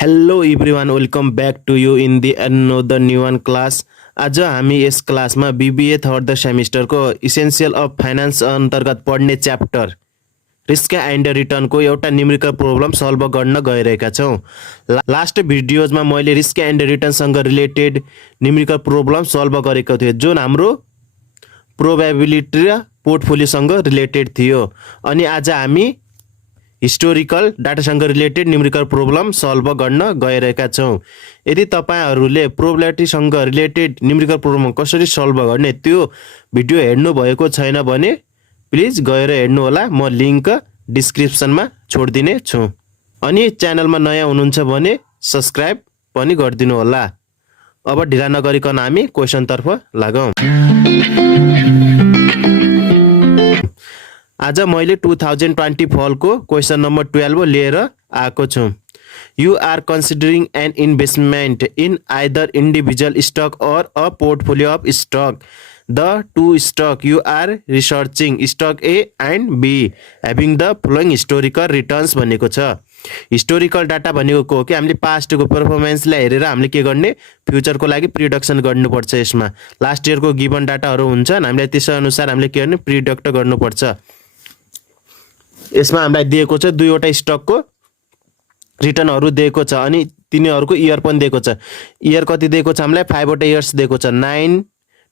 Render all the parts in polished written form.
Hello everyone, welcome back to you in the another new one class. आज हामी यस क्लासमा बीबीए थर्ड सेमिस्टरको इसेन्शियल अफ फाइनान्स अन्तर्गत पढ्ने च्याप्टर रिस्क एन्ड रिटर्नको एउटा न्युमेरिकल प्रब्लम सल्भ गर्न गइरहेका छौँ। लास्ट भिडियोजमा मैले रिस्क एन्ड रिटर्नसँग रिलेटेड न्युमेरिकल प्रब्लम सल्भ गरेको थिएँ जुन हाम्रो प्रोबेबिलिटी र पोर्टफोलियोसँग रिलेटेड थियो। अनि आज हामी हिस्टोरिकल डाटासँग रिलेटेड न्युमेरिकल प्रब्लम सल्भ गर्न गइरहेका छौँ। यदि तपाईहरूले प्रोबेबिलिटीसँग रिलेटेड न्युमेरिकल प्रब्लम कसरी सल्भ गर्ने त्यो भिडियो हेर्नु भएको छैन भने प्लिज गएर हेर्नु होला। म लिंक डिस्क्रिप्सनमा छोडिदिने छु। अनि च्यानलमा नयाँ हुनुहुन्छ भने सब्स्क्राइब पनि गरिदिनु होला। अब ढिला नगरिकन हामी क्वेशनतर्फ लागौँ। आज मैले 2024 को क्वेशन नंबर 12 लिएर आएको छु। You are considering an investment in either individual stock or a portfolio of stock. The two stock you are researching, stock A and B, having the following historical returns भनेको छ। Historical data भनेको हो कि हामीले पास्टको पर्फर्मेन्सलाई हेरेर हामीले के गर्ने फ्युचरको लागि प्रिडिक्सन गर्नुपर्छ। यसमा लास्ट इयरको गिवन डाटाहरू हुन्छन्, हामीले त्यसै अनुसार हामीले के गर्ने प्रिडिक्ट गर्नुपर्छ। यसमा हामीलाई दिएको छ दुईवटा स्टकको रिटर्नहरू दिएको छ अनि तिनीहरूको इयर पनि दिएको छ। इयर कति दिएको छ हामीलाई 5 वटा इयर्स दिएको छ।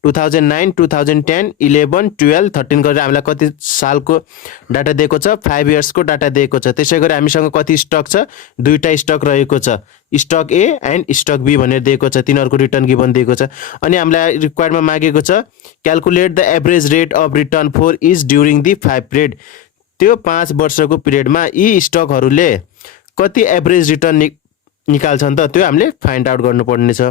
2009, 2010, 11, 12, 13 गरेर हामीलाई कति सालको डाटा दिएको छ 5 इयर्सको डाटा दिएको छ। त्यसैगरी हामीसँग कति स्टक छ दुईटा स्टक रहेको छ, stock A and stock B भनेर दिएको छ। तिनीहरूको रिटर्न गिवन दिएको छ। अनि हामीलाई रिक्वायर्डमा मागेको छ calculate the average rate of return for each during the 5 period. त्यो 5 वर्षको पिरियडमा यी स्टकहरूले कति एभरेज रिटर्न निकाल्छन् त त्यो हामीले फाइन्ड आउट गर्नुपर्ने छ।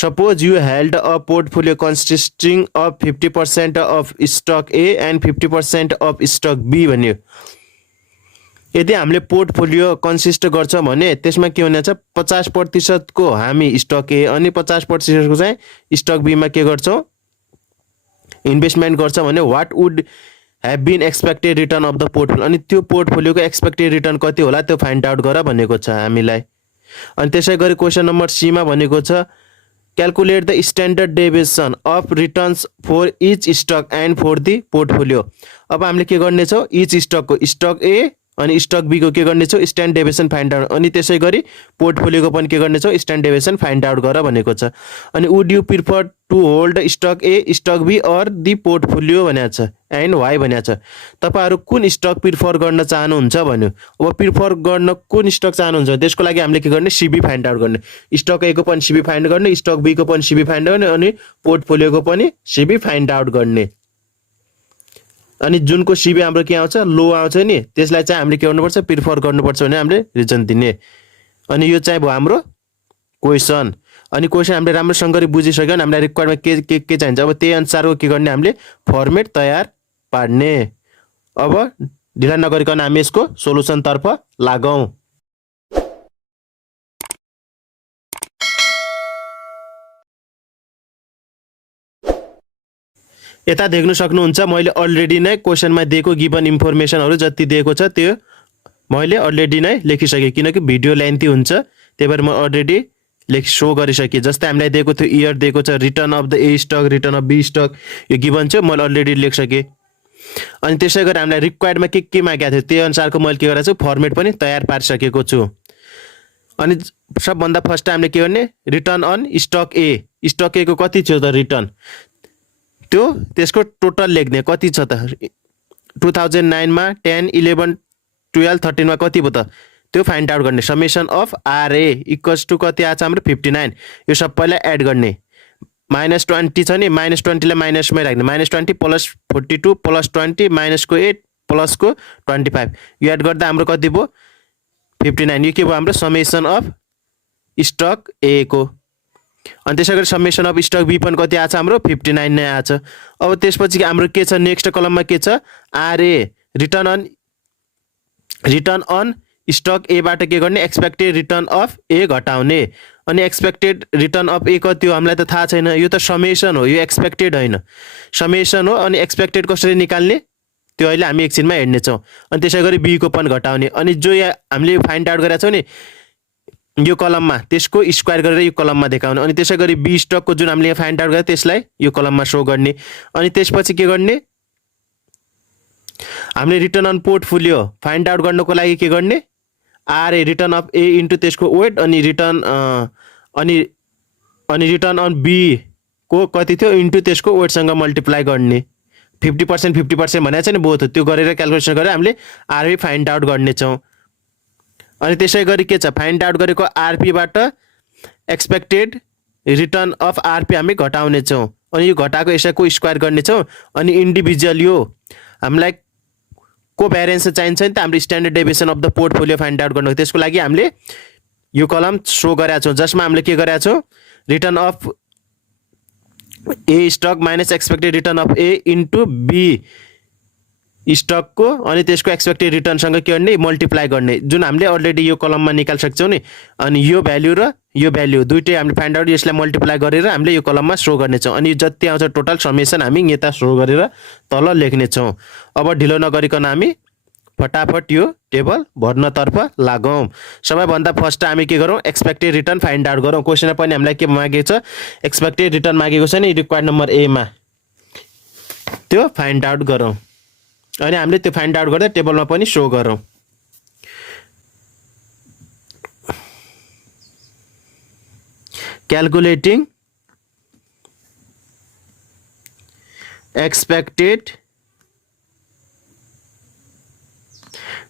Suppose you held a portfolio consisting of 50% of stock A and 50% of stock B भन्यो। यदि हामीले पोर्टफोलियो कन्सिस्ट गर्छ भने त्यसमा के हुनेछ 50% को हामी स्टक ए अनि 50% को चाहिँ स्टक बीमा के गर्छौँ इन्भेस्टमेन्ट गर्छ भने what would have been expected return of the portfolio। अनि त्यो पोर्टफोलियोको एक्सपेक्टेड रिटर्न कति होला त्यो फाइन्ड आउट गर भनेको छ हामीलाई। अनि त्यसैगरी क्वेशन नम्बर सी मा भनेको छ calculate the standard deviation of returns for each stock and for the portfolio. अब हामीले के गर्ने छौँ इच स्टकको स्टक ए अनि स्टक बी को के गर्ने छौँ स्ट्यान्ड डेभिएसन फाइन्ड आउट अनि त्यसैगरी पोर्टफोलियोको पनि के गर्ने छौँ स्ट्यान्ड डेभिएसन फाइन्ड आउट गर भनेको छ। अनि would you prefer to hold stock A stock B or the portfolio भनेको छ एन्ड वाइ भनेको छ। तपाईहरु कुन स्टक प्रिफर गर्न चाहनुहुन्छ भन्यो। अब प्रिफर गर्न कुन स्टक चाहनुहुन्छ त्यसको लागि हामीले के गर्ने सीबी फाइन्ड आउट गर्ने। स्टक ए को पनि सीबी फाइन्ड गर्ने, स्टक बी को पनि सीबी फाइन्ड गर्ने अनि पोर्टफोलियोको पनि सीबी फाइन्ड आउट गर्ने। अनि जुनको सीबी हाम्रो के आउँछ लो आउँछ नि त्यसलाई चाहिँ हामीले के गर्नुपर्छ प्रिफर गर्नुपर्छ भने हामीले रिजन दिने। अनि यो चाहिँ भयो हाम्रो क्वेशन। अनि क्वेशन हामीले राम्रोसँगले बुझिसक्यो भने हामीलाई रिक्वायरमा के चाहिन्छ अब त्यही अनुसारको के गर्ने हामीले फर्मेट तयार पार्ने। अब ढिला नगरिकन हामी यसको सोलुसन तर्फ लागौं। यता देख्न सक्नुहुन्छ मैले अलरेडी नै क्वेशनमा दिएको गिवन इन्फर्मेसनहरु जति दिएको छ त्यो मैले अलरेडी नै लेखिसके किनकि भिडियो लेन्थी हुन्छ त्यही भएर म अलरेडी शो गरिसके। जस्तै हामीलाई दिएको थियो इयर दिएको छ return of the A stock return of B stock यो गिवन छ मैले अलरेडी लेखिसके। अनि त्यसैगरी हामीलाई रिक्वायर्डमा के मागेको थियो त्यही अनुसारको मैले के गरेको छु फर्मेट पनि तयार पारिसकेको छु। अनि सबभन्दा फर्स्ट हामीले के गर्ने रिटर्न अन स्टक ए को कति थियो त रिटर्न त्यो त्यसको टोटल लेख्ने कति छ त 2009 मा 10 11 12 13 मा कति भयो त त्यो फाइन्ड आउट गर्ने। Summation of RA equals to कति आछ हाम्रो 59 यो सबैलाई एड गर्ने। -20 छ नि -20 लाई माइनसमै राख्ने -20 प्लस 42 प्लस 20 माइनस को 8 प्लस को 25 यो एड गर्दा हाम्रो कति भयो 59। यो के भयो हाम्रो समेसन अफ स्टक ए को। अनि त्यसैगरी समेसन अफ स्टक बी पनि कति आछ हाम्रो 59 नै आछ। अब त्यसपछि हाम्रो के छ नेक्स्ट कलममा के छ आरए रिटर्न अन स्टक ए बाट के गर्ने एक्सपेक्टेड रिटर्न अफ ए घटाउने। अनि एक्सपेक्टेड रिटर्न अफ ए कति हो हामीलाई त थाहा छैन यो त समेसन हो यो एक्सपेक्टेड हैन समेसन हो। अनि एक्सपेक्टेड कसरी निकाल्ने त्यो अहिले हामी एकछिनमा हेर्ने छौं। अनि त्यसैगरी बी को पनि घटाउने। अनि जो हामीले फाइन्ड आउट गरेका छौं नि यो कलममा त्यसको स्क्वायर गरेर यो कलममा देखाउने अनि त्यसै गरी बी स्टकको जुन हामीले फाइन्ड आउट गरे त्यसलाई यो कलममा शो गर्ने अनि त्यसपछि के गर्ने हामीले return on portfolio find out गर्नको लागि के गर्ने RA return of A into त्यसको वेट अनि रिटर्न अन बी को कति थियो इन्टु त्यसको वेटसँग मल्टिप्लाई गर्ने 50% 50% भनेको छ नि बोथ त्यो गरेर क्याल्कुलेसन गरेर हामीले आरपी फाइन्ड आउट गर्नेछौँ अनि त्यसै गरी के छ फाइन्ड आउट गरेको आरपीबाट एक्सपेक्टेड रिटर्न अफ आरपी हामी घटाउनेछौँ अनि यो घटाएको यसैको स्क्वायर गर्नेछौँ अनि इन्डिभिजुअल यो हामीलाई को भ्यारिएन्स चाहिन्छ नि त हाम्रो standard deviation of the portfolio find out गर्नको त्यसको लागि हामीले यो कलम शो गरेका छौँ जसमा हामीले के गरेका छौँ return of A stock minus expected return of A into B स्टकको अनि त्यसको एक्सपेक्टेड रिटर्नसँग के गर्ने मल्टिप्लाई गर्ने जुन हामीले अलरेडी यो कलममा निकालिसक्छौँ नि अनि यो भ्याल्यु र यो भ्याल्यु दुइटै हामीले फाइन्ड आउट यसलाई मल्टिप्लाई गरेर हामीले यो कलममा शो गर्नेछौँ अनि जति आउँछ टोटल समेसन हामी यता शो गरेर तल लेख्नेछौँ अब ढिलो नगरिकन हामी फटाफट यो टेबल भर्नतर्फ लागौँ सबैभन्दा फर्स्ट हामी के गरौँ एक्सपेक्टेड रिटर्न फाइन्ड आउट गरौँ क्वेसनमा पनि हामीलाई के मागेको छ एक्सपेक्टेड रिटर्न मागेको छ नि रिक्वायर्ड नम्बर एमा त्यो फाइन्ड आउट गरौँ अनि हामीले त्यो फाइन्ड आउट गर्दा टेबलमा पनि शो गरौँ क्याल्कुलेटिङ एक्सपेक्टेड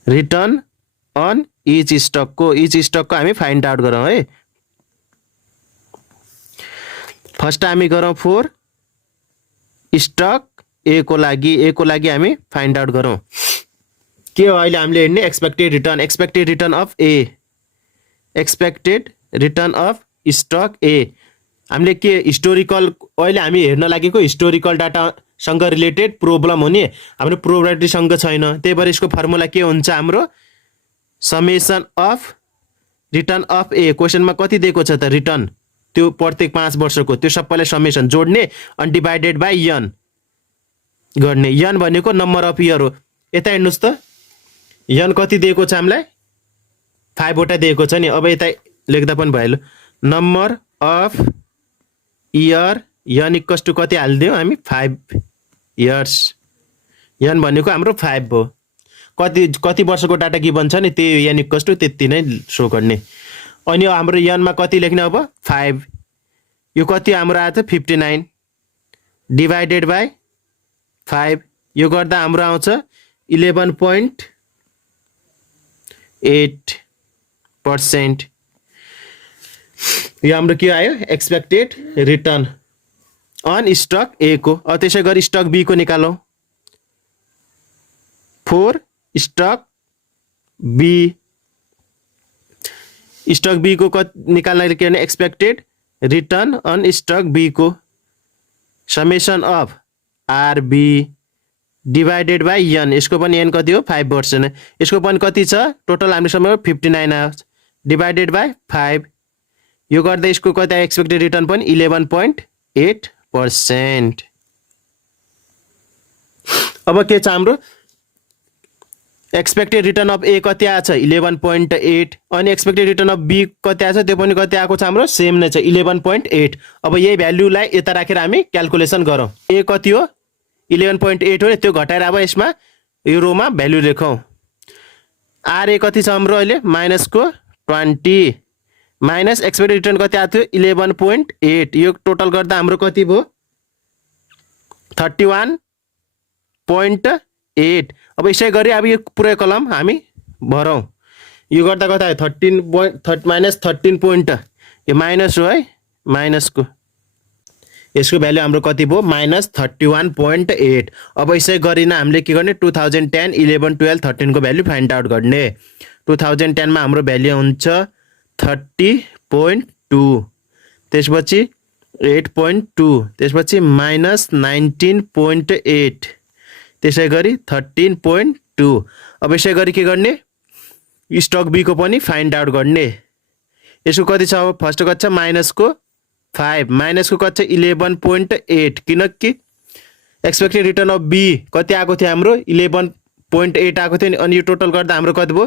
रिटर्न अन इच स्टकको हामी फाइन्ड आउट गरौँ है फर्स्ट हामी गरौँ फोर स्टक ए को लागि हामी फाइन्ड आउट गरौँ के हो अहिले हामीले हेर्ने expected return of A expected return of stock A हामीले के हिस्टोरिकल अहिले हामी हेर्न लागेको हिस्टोरिकल डाटासँग रिलेटेड प्रोब्लम हो नि हाम्रो प्रोबेबिलिटीसँग छैन त्यही भएर यसको फर्मुला के हुन्छ हाम्रो समेसन अफ रिटर्न अफ ए क्वेसनमा कति दिएको छ त रिटर्न त्यो प्रत्येक 5 वर्षको त्यो सबैलाई समेसन जोड्ने अनि डिभाइडेड बाई यन गर्ने यन भनेको नम्बर अफ इयर हो यता हेर्नुहोस् त यन कति दिएको छ हामीलाई 5 वटा दिएको छ नि अब यता लेख्दा पनि भइहाल्यो number of year n equals to कति हालिदियौँ हामी 5 इयर्स यन भनेको हाम्रो 5 हो कति वर्षको डाटा गिभन छ नि त्यही यन इक्वल्स टु त्यति नै सो गर्ने अनि हाम्रो यनमा कति लेख्ने अब 5 यो कति हाम्रो आयो त 59 डिभाइडेड बाई 5 यो गर्दा हाम्रो आउँछ 11.8% यो हाम्रो के आयो expected return on stock A को अब त्यसै गरी स्टक बी को निकालौँ 4 स्टक बी को निकाल्न के भने expected return on stock B को summation of RB divided by N यसको पनि एन कति हो 5% यसको पनि कति छ टोटल हामीसँग 59 आयो डिभाइडेड बाई 5 यो गर्दा यसको कति एक्सपेक्टेड रिटर्न पनि 11.8%। अब के छ हाम्रो एक्सपेक्टेड रिटर्न अफ ए कति आएको छ 11.8 अनि एक्सपेक्टेड रिटर्न अफ बी कति आएको छ त्यो पनि कति आएको छ हाम्रो सेम नै छ 11.8। अब यही भ्यालुलाई यता राखेर हामी क्याल्कुलेसन गरौँ ए कति हो 11.8 हो नि त्यो घटाएर अब यसमा यो रोमा भ्यालु लेखौँ आरए कति छ हाम्रो अहिले माइनसको 20 माइनस एक्सपेक्टेड रिटर्न कति आएको थियो 11.8 यो टोटल गर्दा हाम्रो कति भयो 31.8। अब यसै गरी अब यो पुरै कलम हामी भरौँ यो गर्दा कता आयो 13 माइनस 13 पोइन्ट यो माइनस हो है माइनसको यसको भ्यालु हाम्रो कति भयो माइनस 31.8। अब यसै गरिन हामीले के गर्ने 2010 11 12 13 को भ्यालु फाइन्ड आउट गर्ने 2010 मा हाम्रो भ्यालु हुन्छ 30.2 त्यसपछि 8.2 त्यसपछि माइनस 19.8 त्यसै गरी 13.2। अब यसै गरी के गर्ने स्टक बी को पनि फाइन्ड आउट गर्ने यसको कति छ अब फर्स्ट कति छ माइनसको 5 माइनसको कति छ 11.8 किनकि एक्सपेक्टेड रिटर्न अफ बी कति आएको थियो हाम्रो 11.8 आएको थियो नि अनि यो टोटल गर्दा हाम्रो कति भयो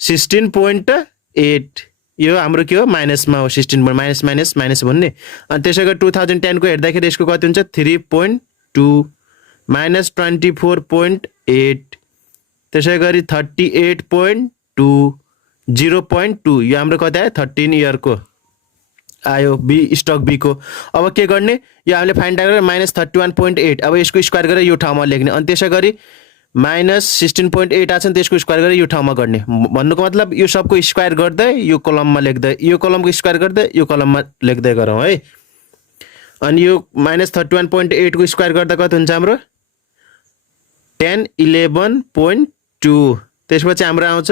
16.8 यो हाम्रो के हो माइनसमा हो 16 माइनस माइनस माइनस भन्ने अनि त्यसै गरी 2010 को हेर्दाखेरि यसको कति हुन्छ 3.2 माइनस 24.8 त्यसै गरी 38.2 0.2 यो हाम्रो कति आयो 13 इयरको आयो बी स्टक बी को अब के गर्ने यो हामीले फाइन्ड आउट गरेर माइनस 31.8 अब यसको स्क्वायर गरेर यो ठाउँमा लेख्ने अनि त्यसै गरी माइनस 16.8 आछ नि त्यसको स्क्वायर गरेर यो ठाउँमा गर्ने भन्नुको मतलब यो सबको स्क्वायर गर्दै यो कलममा लेख्दै यो कलमको स्क्वायर गर्दै यो कलममा लेख्दै गरौँ है अनि यो माइनस 31.8 को स्क्वायर गर्दा कति हुन्छ हाम्रो 1011.2 त्यसपछि हाम्रो आउँछ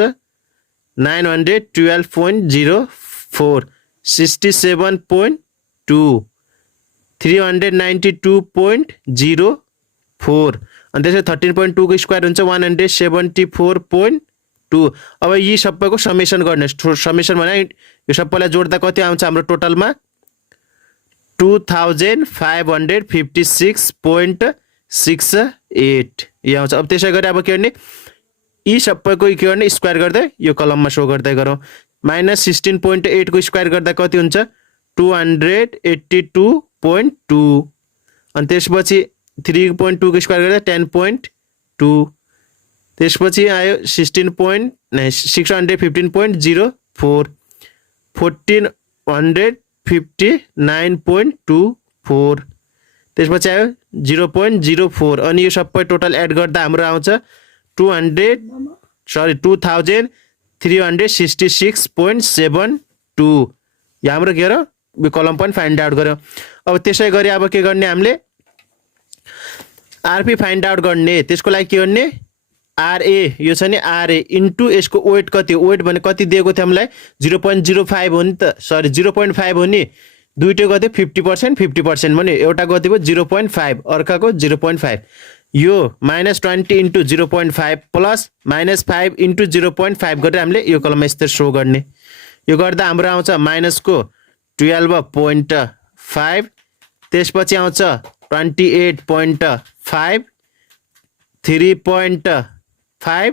912.04 67.2 392.04 अनि त्यसै 13.2 को स्क्वायर हुन्छ 174.2 अब यी सबैको समेसन गर्ने समेसन भने यो सबैलाई जोड्दा कति आउँछ हाम्रो टोटलमा 2556.68 यो आउँछ अब त्यसै गरी अब के गर्ने यी सबैको के गर्ने स्क्वायर गर्दै यो कलममा शो गर्दै गरौँ माइनस 16.8 को स्क्वायर गर्दा कति हुन्छ 282.2 अनि त्यसपछि 3.2 को स्क्वायर गर्दा 10.2 त्यसपछि आयो 615.04 1459.24 त्यसपछि आयो 0.04 अनि यो सबै टोटल एड गर्दा हाम्रो आउँछ 2366.72 यो हाम्रो के हो यो कलम पनि फाइन्ड आउट गर्यो अब त्यसै गरी अब के गर्ने हामीले आरपी फाइन्ड आउट गर्ने त्यसको लागि के गर्ने आरए यो छ नि आरए इन्टु यसको वेट कति वेट भने कति दिएको थियो हामीलाई 0.05 हो नि त सरी 0.5 हो नि दुईटै कति 50% 50% भने एउटा कति भयो 0.5 अर्काको 0.5 यो -20 इन्टु 0.5 प्लस -5 इन्टु 0.5 गरेर हामीले यो कलममा यसरी शो गर्ने यो गर्दा हाम्रो आउँछ माइनसको 12.5 त्यसपछि आउँछ 28.5 3.5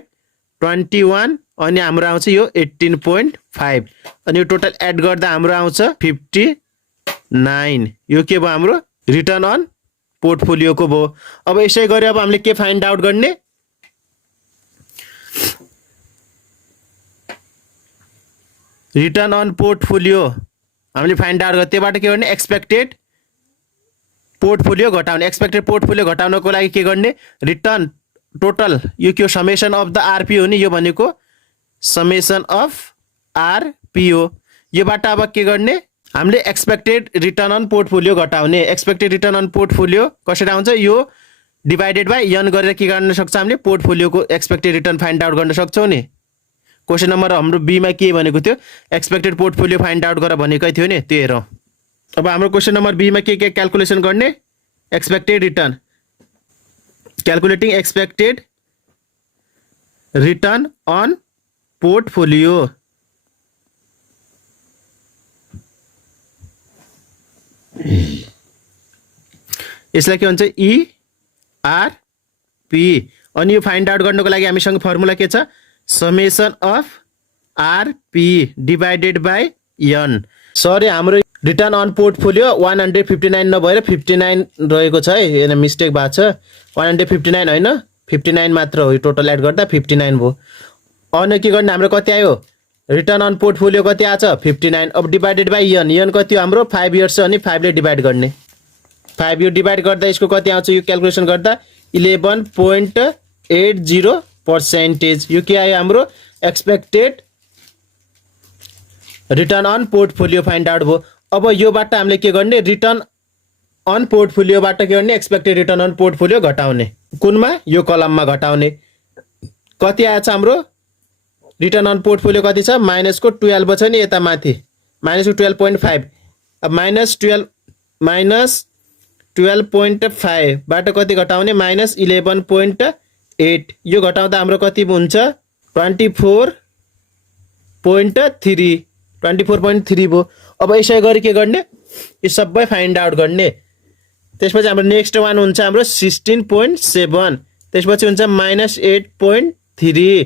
21 अनि हाम्रो आउँछ यो 18.5 अनि यो टोटल एड गर्दा हाम्रो आउँछ 59 यो के भयो हाम्रो रिटर्न अन पोर्टफोलियो को भयो अब यसै गरी अब हामीले के फाइन्ड आउट गर्ने रिटर्न अन पोर्टफोलियो हामीले फाइन्ड आउट गर्ने त्यबाट के गर्ने एक्सपेक्टेड पोर्टफोलियो घटाउने एक्सपेक्टेड पोर्टफोलियो घटाउनको लागि के गर्ने रिटर्न टोटल यो के समेसन अफ द आरपी हो नि यो भनेको समेसन अफ आरपी हो योबाट अब के गर्ने हामीले एक्सपेक्टेड रिटर्न अन पोर्टफोलियो घटाउने एक्सपेक्टेड रिटर्न अन पोर्टफोलियो कसरी आउँछ यो डिवाइडेड बाइ n गरेर के गर्न सक्छ हामीले पोर्टफोलियोको एक्सपेक्टेड रिटर्न फाइन्ड आउट गर्न सक्छौँ नि क्वेशन नम्बर हाम्रो बी मा के भनेको थियो एक्सपेक्टेड पोर्टफोलियो फाइन्ड आउट गर भनेकै थियो नि त्यो हेरौँ अब हाम्रो क्वेशन नम्बर बी मा के क्याल्कुलेसन गर्ने expected return calculating expected return on portfolio यसलाई के भन्छ ERP अनि यो फाइन्ड आउट गर्नको लागि हामीसँग फर्मुला के छ summation of RP divided by n sorry हाम्रो रिटर्न अन पोर्टफोलियो 159 नभएर 59 रहेको छ है यहाँ मिस्टेक भएको छ 159 होइन 59 मात्र हो यो टोटल एड गर्दा 59 भयो अनि के गर्ने हाम्रो कति आयो रिटर्न अन पोर्टफोलियो कति आछ 59 अब डिवाइडेड बाइ n कति हो हाम्रो 5 इयर्स छ अनि 5 ले डिवाइड गर्ने 5 यो डिवाइड गर्दा यसको कति आउँछ यो क्याल्कुलेसन गर्दा 11.80% यो के आयो हाम्रो expected return on portfolio find out भयो अब योबाट हामीले के गर्ने रिटर्न अन पोर्टफोलियोबाट के गर्ने एक्सपेक्टेड रिटर्न अन पोर्टफोलियो घटाउने कुनमा यो कलममा घटाउने कति आएछ हाम्रो रिटर्न अन पोर्टफोलियो कति छ माइनसको 12 छ नि यता माथि माइनसको 12.5 अब -12.5 बाट कति घटाउने -11.8 यो घटाउँदा हाम्रो कति हुन्छ 24.3 भयो अब यसै गरी के गर्ने यो सबै फाइन्ड आउट गर्ने त्यसपछि हाम्रो नेक्स्ट वान हुन्छ हाम्रो 16.7 त्यसपछि हुन्छ -8.3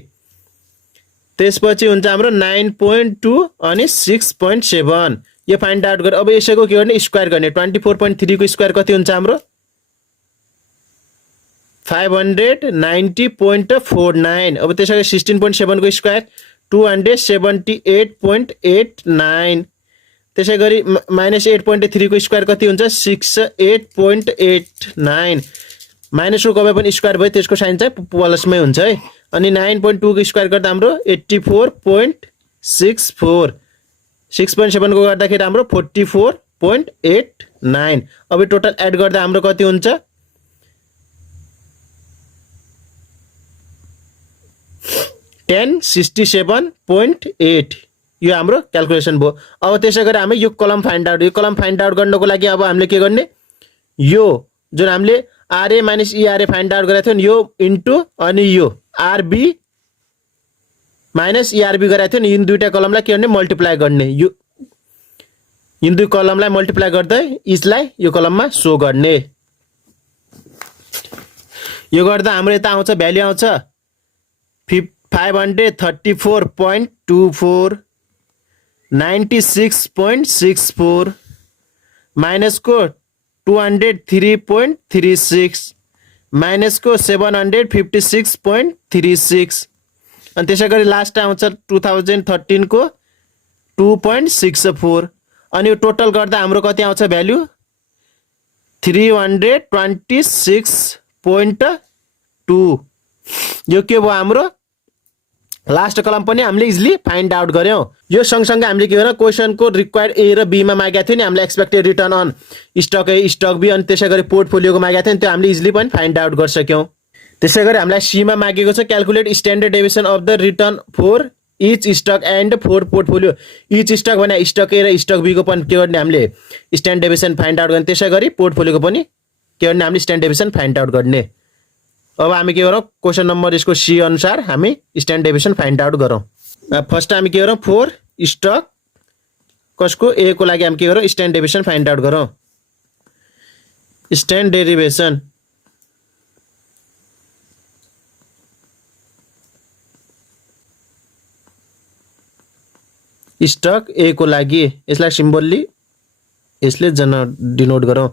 त्यसपछि हुन्छ हाम्रो 9.2 अनि 6.7 यो फाइन्ड आउट गर। अब यसैको के गर्ने स्क्वायर गर्ने 24.3 को स्क्वायर कति हुन्छ हाम्रो 590.49। अब त्यसैगरी 16.7 को स्क्वायर 278.89। त्यसैगरी -8.3 को स्क्वायर कति हुन्छ 68.89। माइनस को कबै पनि स्क्वायर भयो त्यसको साइन चाहिँ प्लसमै हुन्छ है। अनि 9.2 को स्क्वायर गर्दा हाम्रो 84.64। 6.7 को गर्दाखेरि हाम्रो 44.89। अब टोटल एड गर्दा हाम्रो कति हुन्छ 1067.8। यो हाम्रो क्याल्कुलेसन भयो। अब त्यसैगरी हामी यो कलम फाइन्ड आउट गर्नको लागि अब हामीले के गर्ने यो जुन हामीले आरए माइनस इआरए फाइन्ड आउट गरेको थियो नि यो इन्टु अनि यो आरबी माइनस इआरबी गरेको थियो नि यिन दुईटा कलमलाई के गर्ने मल्टिप्लाई गर्ने। यो यिन दुई कलमलाई मल्टिप्लाई गर्दै इचलाई यो कलममा सो गर्ने। यो गर्दा हाम्रो यता आउँछ भ्यालु आउँछ 534.24 96.64 माइनस को 203.36 माइनस को 756.36 अनि त्यसैगरी लास्ट आउँछ 2013 को 2.64 अनि यो टोटल गर्दा हाम्रो कति आउँछ भ्यालु 326.2। यो के भयो हाम्रो लास्ट कलम पनि हामीले इजिली फाइन्ड आउट गर्यौं। यो सँगसँगै हामीले के गर्यौं क्वेशनको रिक्वायर्ड ए र बी मा मागेको थियो नि हामीले expected return on stock A stock B अनि त्यसैगरी पोर्टफोलियोको मागेको थियो नि त्यो हामीले इजिली पनि फाइन्ड आउट गरिसक्यौं। त्यसैगरी हामीलाई सी मा मागेको छ calculate standard deviation of the return for each stock and for portfolio. Each stock भने स्टक ए र स्टक बी को पनि के गर्ने हामीले स्ट्यान्डर्ड डेभिएसन फाइन्ड आउट गर्ने। त्यसैगरी पोर्टफोलियोको पनि के गर्ने हामीले स्ट्यान्डर्ड डेभिएसन फाइन्ड आउट गर्ने। अब हामी के गरौँ क्वेशन नम्बर यसको सी अनुसार हामी स्ट्यान्डर्ड डेभिएसन फाइन्ड आउट गरौँ। फर्स्ट हामी के गरौँ फोर स्टक कसको ए को लागि हामी के गरौँ स्ट्यान्डर्ड डेभिएसन फाइन्ड आउट गरौँ। स्ट्यान्डर्ड डेरिभेसन स्टक ए को लागि यसलाई सिम्बलली यसले डिनोट गरौँ।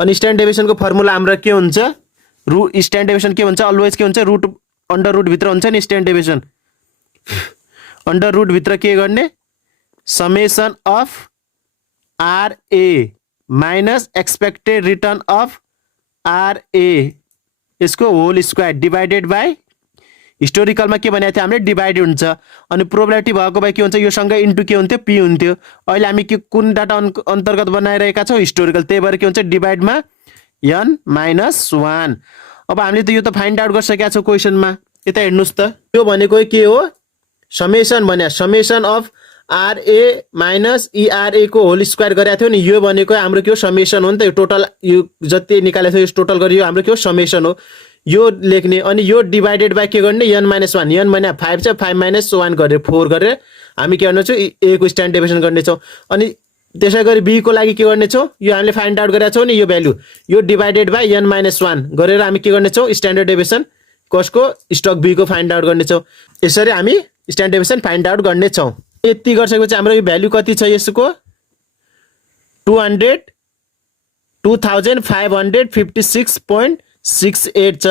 अनि स्ट्यान्डर्ड डेभिएसन को फर्मुला हाम्रो के हुन्छ स्ट्यान्डर्ड डेभिएसन के हुन्छ अलवेज के हुन्छ रुट अन्डर रुट भित्र हुन्छ नि स्ट्यान्डर्ड डेभिएसन अन्डर रुट भित्र के गर्ने summation of R A minus expected return of R A यसको होल स्क्वायर डिवाइडेड बाई हिस्टोरिकलमा के भनेको थियो हामीले डिवाइड हुन्छ अनि प्रोबेबिलिटी भएको भए के हुन्छ यो सँगै इन्टु के हुन्थ्यो पी हुन्थ्यो। अहिले हामी के कुन डाटा अन्तर्गत बनाइरहेका छौँ हिस्टोरिकल त्यही भएर के हुन्छ डिवाइडमा n -1। अब हामीले त यो त फाइन्ड आउट गरिसकेका छौँ क्वेशनमा यता हेर्नुस् त यो भनेको के हो समेसन भने summation of R A minus ERA को होल स्क्वायर गरेको थियो नि यो भनेको हाम्रो के हो समेसन हो नि त। यो टोटल यो जति निकालेको थियो यो टोटल गरी यो हाम्रो के हो समेसन हो यो लेख्ने अनि यो डिवाइडेड बाई के गर्ने n -1 n भने 5 छ 5 - 1 गरेर 4 गरेर हामी के गर्नेछौँ ए को स्ट्यान्डर्ड डेभिएसन गर्नेछौँ। अनि त्यसैगरी बी को लागि के गर्नेछौँ यो हामीले फाइन्ड आउट गरेका छौँ नि यो भ्यालु यो डिवाइडेड बाई n -1 गरेर हामी के गर्नेछौँ स्ट्यान्डर्ड डेभिएसन कसको स्टक बी को फाइन्ड आउट गर्नेछौँ। यसरी हामी स्ट्यान्डर्ड डेभिएसन फाइन्ड आउट गर्नेछौँ। यति गरिसकेपछि हाम्रो यो भ्यालु कति छ यसको 2556.68 छ।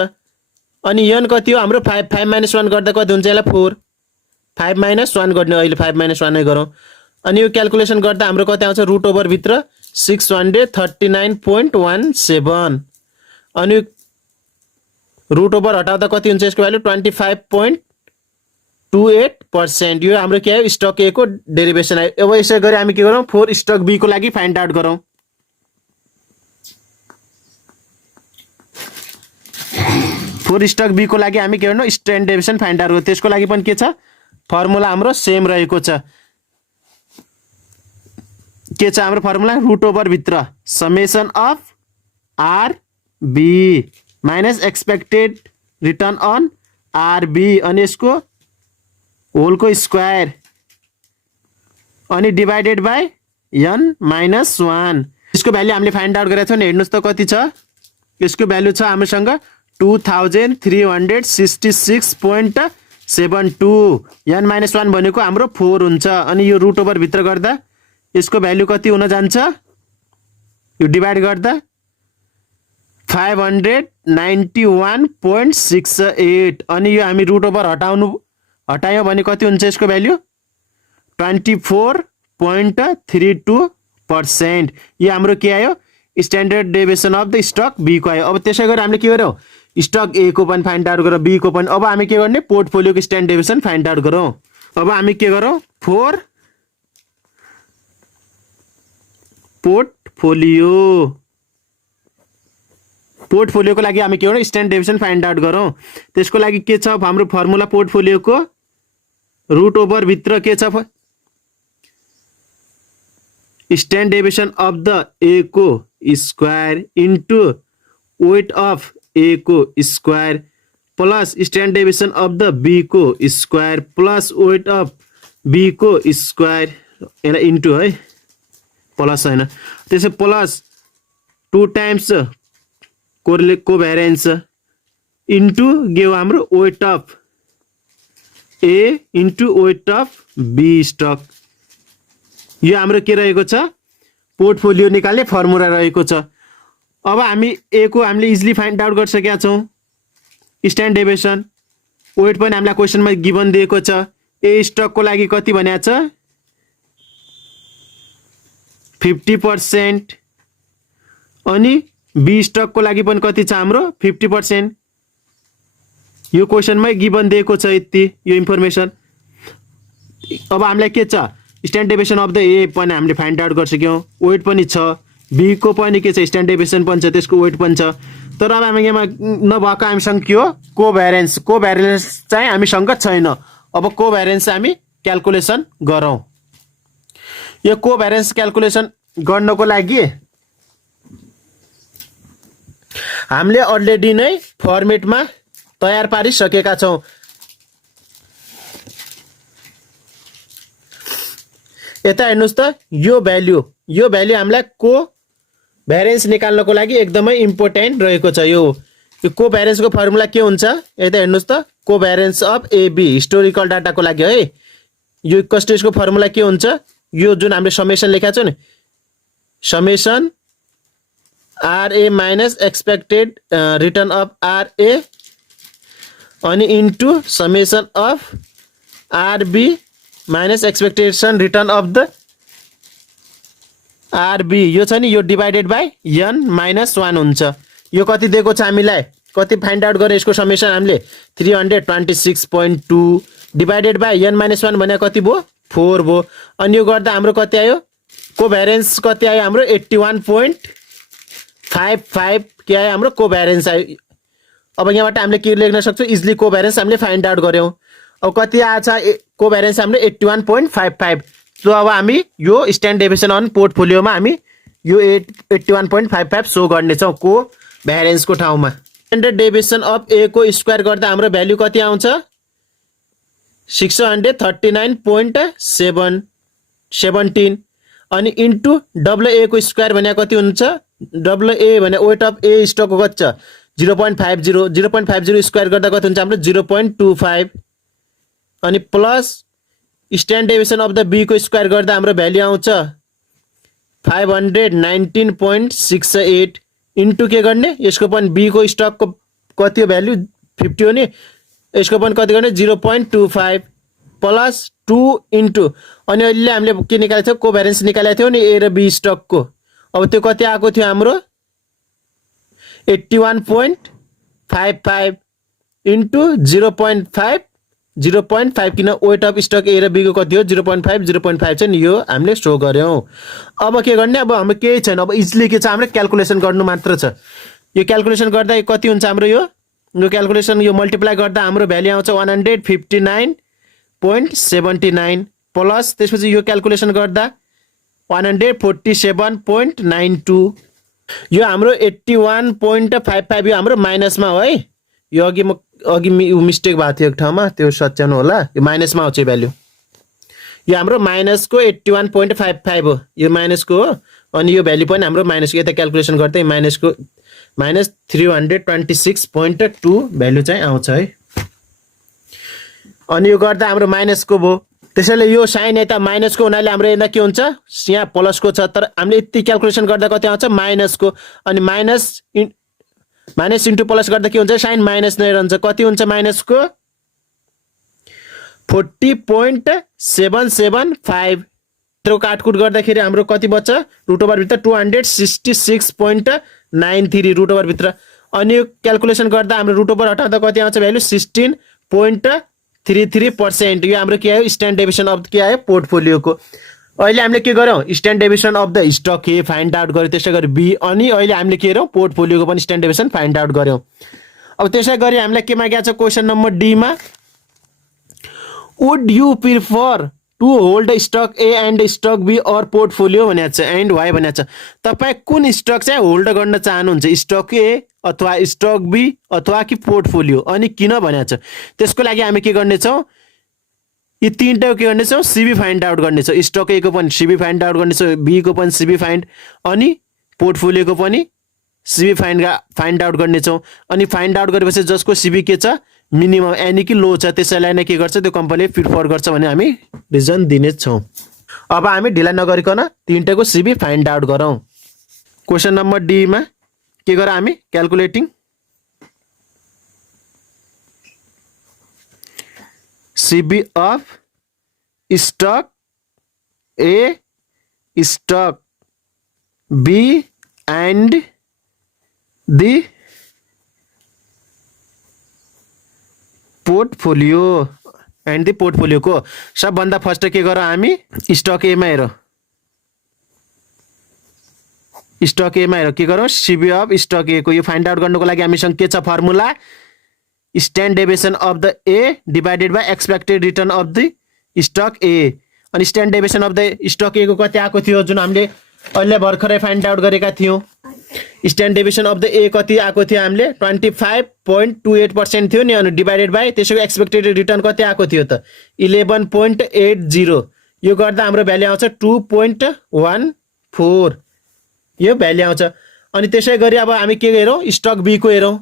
अनि n कति हो हाम्रो 5 5 - 1 गर्दा कति हुन्छ यसलाई 4 5 - 1 गर्ने अहिले 5 - 1 नै गरौँ। अनि यो क्याल्कुलेसन गर्दा हाम्रो कति आउँछ रुट ओभर भित्र 639.17 अनि रुट ओभर हटाउँदा कति हुन्छ यसको भ्यालु 25.28%। यो हाम्रो के आयो स्टक ए को डेरिभेसन आयो। अब यसै गरी हामी के गरौँ फोर स्टक बी को लागि फाइन्ड आउट गरौँ। फोर स्टक बी को लागि हामी के गर्नु स्ट्यान्डर्ड डेभिएसन फाइन्ड आउट गर्छौँ। त्यसको लागि पनि के छ फर्मुला हाम्रो सेम रहेको छ के छ हाम्रो फर्मुला रुट ओभर भित्र summation of R B minus expected return on R B अनि यसको होलको स्क्वायर अनि डिवाइडेड बाई n -1 यसको भ्यालु हामीले फाइन्ड आउट गरेका छौँ नि हेर्नुस् त कति छ यसको भ्यालु छ हामीसँग 2366.76 n माइनस 1 भनेको हाम्रो 4 हुन्छ अनि यो रुट ओभर भित्र गर्दा यसको भ्यालु कति हुन जान्छ यो डिभाइड गर्दा 591.68 अनि यो हामी रुट ओभर हटायौं भने कति हुन्छ यसको भ्यालु 24.32%। यो हाम्रो के आयो standard deviation of the stock B को आयो। अब त्यसै गरी हामीले के गर्यौं स्टक ए को पनि फाइन्ड आउट गरौँ बी को पनि। अब हामी के गर्ने पोर्टफोलियोको स्ट्यान्डर्ड डेभिएसन फाइन्ड आउट गरौँ। अब हामी के गरौँ फोर पोर्टफोलियोको लागि हामी के गरौँ स्ट्यान्डर्ड डेभिएसन फाइन्ड आउट गरौँ। त्यसको लागि के छ हाम्रो फर्मुला पोर्टफोलियोको रुट ओभर भित्र के छ standard deviation of the A को square into weight of A को square plus standard deviation of the B को square plus weight of B को स्क्वायर यसलाई इन्टु है प्लस हैन त्यसै प्लस 2 टाइम्स कोभ्यारिएन्स इन्टु के हो हाम्रो weight of A into weight of B stock. यो हाम्रो के रहेको छ पोर्टफोलियो निकाल्ने फर्मुला रहेको छ। अब हामी ए को हामीले इजिली फाइन्ड आउट गरिसकेका छौं स्ट्यान्डर्ड डेभिएसन वेट पनि हामीलाई क्वेशनमा गिभन दिएको छ। ए स्टक को लागि कति भनेको छ 50% अनि बी स्टक को लागि पनि कति छ हाम्रो 50%। यो क्वेशनमै गिभन दिएको छ यति यो इन्फर्मेसन। अब हामीलाई के छ स्ट्यान्डर्ड डेभिएसन अफ द ए पनि हामीले फाइन्ड आउट गरिसक्यौं वेट पनि छ बी को पनि के छ स्ट्यान्डर्ड डेभिएसन पनि छ त्यसको वेट पनि छ। तर अब हामी यहाँ नभएको हामीसँग के हो कोभ्यारिएन्स चाहिँ हामीसँग छैन। अब कोभ्यारिएन्स हामी क्याल्कुलेसन गरौँ। यो कोभ्यारिएन्स क्याल्कुलेसन गर्नको लागि हामीले अलरेडी नै फर्मेटमा तयार पारिसकेका छौं। यता हेर्नुस् त यो भ्यालु हामीलाई कोभ्यारिएन्स निकाल्नको लागि एकदमै इम्पोर्टेन्ट रहेको छ। यो कोभ्यारिएन्सको फर्मुला के हुन्छ यता हेर्नुस् त कोभ्यारिएन्स अफ एबी हिस्टोरिकल डाटाको लागि है यो कस्टेजको फर्मुला के हुन्छ यो जुन हामीले समेसन लेखेका छौं नि summation RA minus expected return of RA अनि into summation of RB minus expectation return of the RB यो छ नि यो डिभाइडेड बाइ n माइनस 1 हुन्छ। यो कति दिएको छ हामीलाई कति फाइन्ड आउट गरे यसको समेसन हामीले 326.2 डिभाइडेड बाइ n माइनस 1 भने कति भयो 4 भयो। अनि यो गर्दा हाम्रो कति आयो कोभ्यारिएन्स कति आयो हाम्रो 81.55 के आयो हाम्रो कोभ्यारिएन्स आयो। अब यहाँबाट हामीले के लेख्न सक्छौं इजिली कोभ्यारिएन्स हामीले फाइन्ड आउट गर्यौं। अब कति आछ कोभ्यारिएन्स हाम्रो 81.55। सो अब हामी यो स्ट्यान्डर्ड डेभिएसन अन पोर्टफोलियोमा हामी यो 81.55 शो गर्ने छौं कोभ्यारिएन्सको ठाउँमा। स्ट्यान्डर्ड डेभिएसन अफ ए को स्क्वायर गर्दा हाम्रो भ्यालु कति आउँछ 639.17 अनि इन्टु डबल ए को स्क्वायर भने कति हुन्छ डबल ए भने वेट अफ ए स्टक को कति छ 0.50 स्क्वायर गर्दा कति हुन्छ हाम्रो 0.25 अनि plus standard deviation of the B को स्क्वायर गर्दा हाम्रो भ्यालु आउँछ 519.68 इन्टु के गर्ने यसको पनि बी को स्टक को कति हो भ्यालु 50 हो नि यसको पनि कति गर्ने 0.25 प्लस 2 इन्टु अनि अहिले हामीले के निकालेको थियो कोभ्यारिएन्स निकालेको थियो नि ए र बी स्टक को। अब त्यो कति आएको थियो हाम्रो 81.55 इन्टु 0.5 किन वेट अफ स्टक ए र बी को कति हो 0.5 चाहिँ यो हामीले शो गर्यौं। अब के गर्ने अब हाम्रो केही छैन अब इजिली के छ हाम्रो क्याल्कुलेसन गर्नु मात्र छ। यो क्याल्कुलेसन गर्दा कति हुन्छ हाम्रो यो क्याल्कुलेसन यो मल्टिप्लाई गर्दा हाम्रो भ्यालु आउँछ 159.79 प्लस त्यसपछि यो क्याल्कुलेसन गर्दा 147.92 यो हाम्रो 81.55 यो हाम्रो माइनसमा हो है। यो अघि मिस्टेक भएको थियो एक ठाउँमा त्यो सच्याउनु होला यो माइनसमा आउँछ भ्यालु यो हाम्रो माइनसको 81.55 हो यो माइनसको हो अनि यो भ्यालु पनि हाम्रो माइनसको यता क्याल्कुलेसन गर्दै माइनसको -326.2 भ्यालु चाहिँ आउँछ है। अनि यो गर्दा हाम्रो माइनसको भयो, त्यसैले यो साइन यता माइनसको हुनाले हाम्रो यता के हुन्छ, यहाँ प्लसको छ, तर हामीले यति क्याल्कुलेसन गर्दा कति आउँछ माइनसको, अनि माइनस इन्टु प्लस गर्दा के हुन्छ, साइन माइनस नै रहन्छ। कति हुन्छ माइनसको 40.775। काटकुट गर्दाखेरि हाम्रो कति बच्छ, रुट ओभरभित्र 266.93 रुट ओभरभित्र। अनि यो क्याल्कुलेसन गर्दा हाम्रो रुट ओभर हटाउँदा कति आउँछ भ्यालु 16.33%। यो हाम्रो के आयो, स्ट्यान्डर्ड डेभिएसन अफ के आयो, पोर्टफोलियोको। अहिले हामीले के गर्यौँ, standard deviation of the stock A find out गर्यौँ, त्यसै गरी बी, अनि अहिले हामीले के गर्यौँ, पोर्टफोलियोको पनि स्ट्यान्डर्ड डेभिएसन फाइन्ड आउट गर्यौँ। अब त्यसै गरी हामीलाई के मागेको छ, क्वेसन नम्बर डी मा, would you prefer to hold stock A and stock B or portfolio भनेको छ, एन्ड वाइ भनेको छ। तपाईँ कुन स्टक चाहिँ होल्ड गर्न चाहनुहुन्छ, स्टक ए अथवा स्टक बी अथवा कि पोर्टफोलियो, अनि किन भनेको छ। त्यसको लागि हामी के गर्नेछौँ, यी तीनटा के गर्नेछौँ, सिबी फाइन्ड आउट गर्नेछौँ। स्टक ए को पनि सिबी फाइन्ड आउट गर्नेछौँ, बी को पनि सिबी फाइन्ड, अनि पोर्टफोलियोको पनि सिबी फाइन्ड आउट गर्नेछौँ। अनि फाइन्ड आउट गरेपछि जसको सिबी के छ, मिनिमम यानि कि लो छ, त्यसैलाई नै के गर्छ, त्यो कम्पनीले प्रिफर गर्छ भने हामी रिजन दिनेछौँ। अब हामी ढिला नगरिकन तीनटाको सिबी फाइन्ड आउट गरौँ। क्वेसन नम्बर डी मा के गरौँ हामी, calculating CB of stock A, stock B and the portfolio and the पोर्टफोलियोको सबभन्दा फर्स्ट के गरौँ हामी, स्टक एमा हेरौँ, स्टक एमा हेरौँ के गरौँ, सिबी अफ स्टक ए को यो फाइन्ड आउट गर्नुको लागि हामीसँग के छ formula, standard deviation of the A divided by expected return of the stock A. अनि standard deviation of the stock A को कति आएको थियो, जुन हामीले अहिले भर्खरै फाइन्ड आउट गरेका थियौँ। स्ट्यान्डर्ड डेभिएसन अफ द ए कति आएको थियो, हामीले 25.28% थियो नि, अनि डिभाइडेड बाई त्यसको एक्सपेक्टेड रिटर्न कति आएको थियो त 11.80। यो गर्दा हाम्रो भ्याल्यु आउँछ 2.14, यो भ्याल्यु आउँछ। अनि त्यसै गरी अब हामी के हेरौँ, स्टक बी को हेरौँ।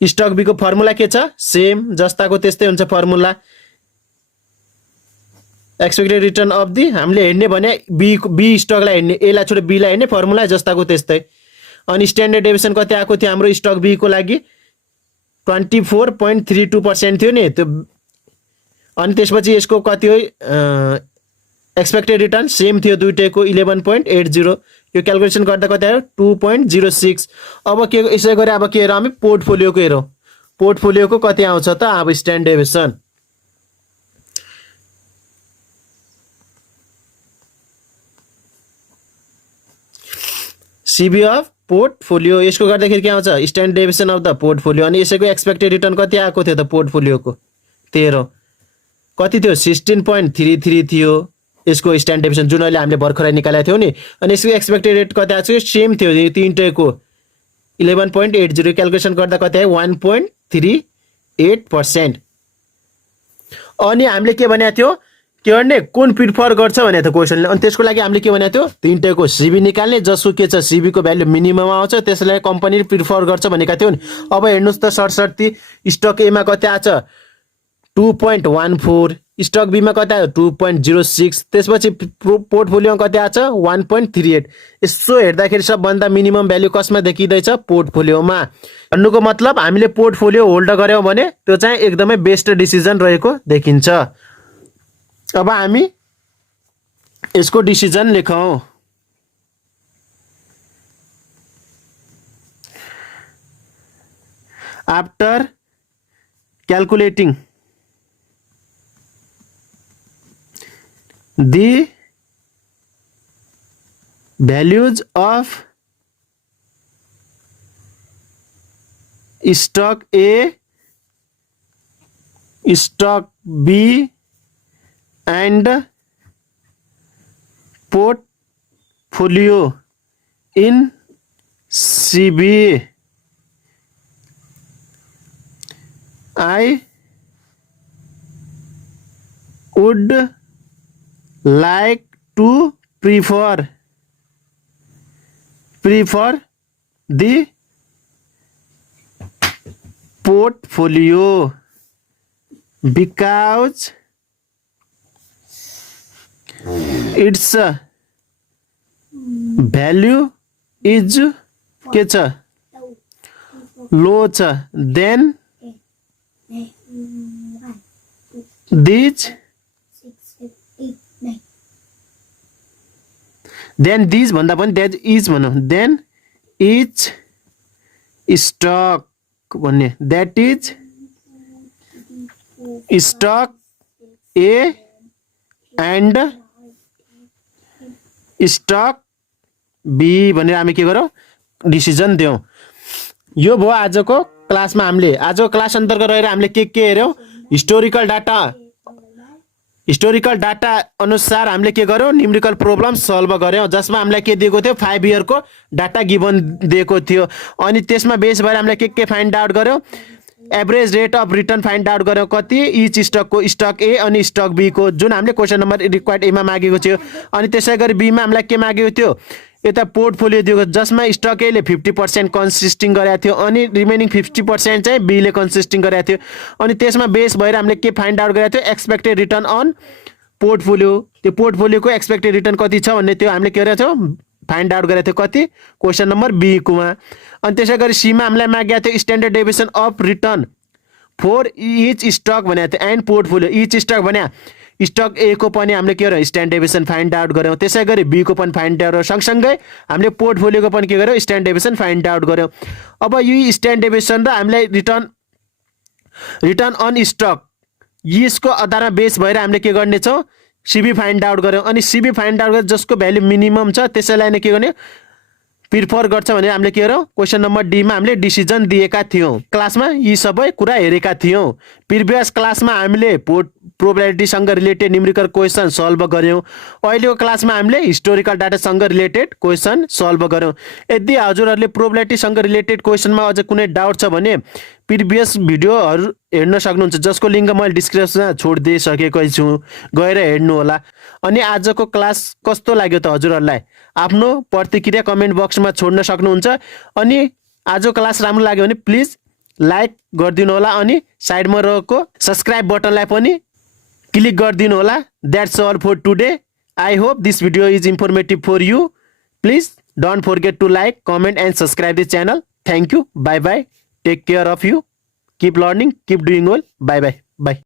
स्टक बी को फर्मुला के छ, सेम जस्ताको त्यस्तै हुन्छ formula. Expected return of the हामीले हेर्ने भने बी स्टकलाई हेर्ने, एलाई छोडेर बीलाई हेर्ने, फर्मुला जस्ताको त्यस्तै। अनि स्ट्यान्डर्ड डेभिएसन कति आएको थियो हाम्रो स्टक बी को लागि 24.32% थियो नि त्यो। अनि त्यसपछि यसको कति हो, एक्सपेक्टेड रिटर्न सेम थियो दुईटैको 11.80। यो क्याल्कुलेसन गर्दा कति आयो 2.06। अब के यसै गरी अब के हेरौँ हामी, पोर्टफोलियोको हेरौँ। पोर्टफोलियोको कति आउँछ त अब standard deviation, CB of portfolio, यसको गर्दाखेरि के आउँछ, standard deviation of the portfolio. अनि यसैको एक्सपेक्टेड रिटर्न कति आएको थियो त पोर्टफोलियोको 13, कति थियो 16.33 थियो यसको स्ट्यान्डर्ड डेभिएसन, जुन अहिले हामीले भर्खरै निकालेको थियौँ नि। अनि यसको एक्सपेक्टेड रेट कति आएको थियो, सेम थियो तीनटैको 11.80। क्याल्कुलेसन गर्दा कति आयो 1.38%। अनि हामीले के भनेको थियो, के गर्ने, कुन प्रिफर गर्छ भनेको थियो क्वेसनले। अनि त्यसको लागि हामीले के भनेको थियो, तीनटैको सिबी निकाल्ने, जसको के छ सिबी को भ्यालु मिनिमम आउँछ, त्यसलाई कम्पनीले प्रिफर गर्छ भनेका थियो नि। अब हेर्नुहोस् त सरसर्ती, स्टक एमा कति आछ 2.14, स्टक बीमा कति आयो 2.06, त्यसपछि पोर्टफोलियोमा कति आछ 1.38। यसो हेर्दाखेरि सबभन्दा मिनिमम भ्यालु कसमा देखिँदैछ, पोर्टफोलियोमा। भन्नुको मतलब हामीले पोर्टफोलियो होल्ड गर्यौँ भने त्यो चाहिँ एकदमै बेस्ट डिसिजन रहेको देखिन्छ। अब हामी यसको डिसिजन लेखौँ। After calculating the values of stock A, stock B and portfolio in CBA, I would like to prefer the portfolio because its value is के छ लो छ then these भन्दा पनि that is भनौँ then each stock भन्ने that is stock A and stock B भनेर हामी के गरौँ डिसिजन दियौँ। यो भयो आजको क्लासमा हामीले आजको क्लास अन्तर्गत रहेर हामीले के हेर्यौँ हिस्टोरिकल डाटा अनुसार हामीले के गर्यौँ न्युमेरिकल प्रब्लम सल्भ गर्यौँ जसमा हामीलाई के दिएको थियो 5 इयरको डाटा गिभन दिएको थियो अनि त्यसमा बेस भएर हामीले के फाइन्ड आउट गर्यौँ average rate of return find out गर्यौँ कति इच स्टकको स्टक ए अनि स्टक बी को जुन हामीले क्वेसन नम्बर रिक्वायर्ड एमा मागेको थियो अनि त्यसै गरी बीमा हामीलाई के मागेको थियो यता पोर्टफोलियो दिएको जसमा स्टक एले 50% कन्सिस्टिङ गरेको थियो अनि रिमेनिङ 50% चाहिँ बीले कन्सिस्टिङ गरेको थियो अनि त्यसमा बेस भएर हामीले के फाइन्ड आउट गरेको थियो एक्सपेक्टेड रिटर्न अन पोर्टफोलियो त्यो पोर्टफोलियोको एक्सपेक्टेड रिटर्न कति छ भन्ने त्यो हामीले के गरेको थियौँ फाइन्ड आउट गरेको थियो कति क्वेसन नम्बर बी कोमा अनि त्यसै गरी सीमा हामीलाई मागेको थियो standard deviation of return for each stock भनेको थियो एन्ड पोर्टफोलियो इच स्टक भने स्टक ए को पनि हामीले के गर्यौँ स्ट्यान्डर्ड डेभिएसन फाइन्ड आउट गर्यौँ त्यसै गरी बी को पनि फाइन्ड आउट सँगसँगै हामीले पोर्टफोलियोको पनि के गर्यौँ स्ट्यान्डर्ड डेभिएसन फाइन्ड आउट गर्यौँ। अब यो स्ट्यान्डर्ड डेभिएसन र हामीलाई रिटर्न अन स्टक यसको आधारमा बेस भएर हामीले के गर्नेछौँ सिबी फाइन्ड आउट गर्यौँ अनि सिबी फाइन्ड आउट गरेर जसको भ्यालु मिनिमम छ त्यसैलाई नै के गर्ने प्रिफर गर्छ भनेर हामीले के गरौँ क्वेसन नम्बर डीमा हामीले डिसिजन दिएका थियौँ। क्लासमा यी सबै कुरा हेरेका थियौँ। प्रिभियस क्लासमा हामीले प्रोबेबिलिटीसँग रिलेटेड न्युमेरिकल क्वेसन सल्भ गर्यौँ। अहिलेको क्लासमा हामीले हिस्टोरिकल डाटासँग रिलेटेड क्वेसन सल्भ गर्यौँ। यदि हजुरहरूले प्रोबेबिलिटीसँग रिलेटेड क्वेसनमा अझ कुनै डाउट छ भने प्रिभियस भिडियोहरू हेर्न सक्नुहुन्छ जसको लिङ्क मैले डिस्क्रिप्सनमा छोडिदिइसकेको छु गएर हेर्नु होला। अनि आजको क्लास कस्तो लाग्यो त हजुरहरूलाई आफ्नो प्रतिक्रिया कमेन्ट बक्समा छोड्न सक्नुहुन्छ। अनि आजको क्लास राम्रो लाग्यो भने प्लिज लाइक गरिदिनु होला अनि साइडमा रहेको सब्स्क्राइब बटनलाई पनि क्लिक गरिदिनु होला। That's all for today. I hope this video is informative for you. Please don't forget to like comment and subscribe the channel. Thank you. Bye bye. Take care of you. Keep learning, keep doing well. Bye bye. Bye.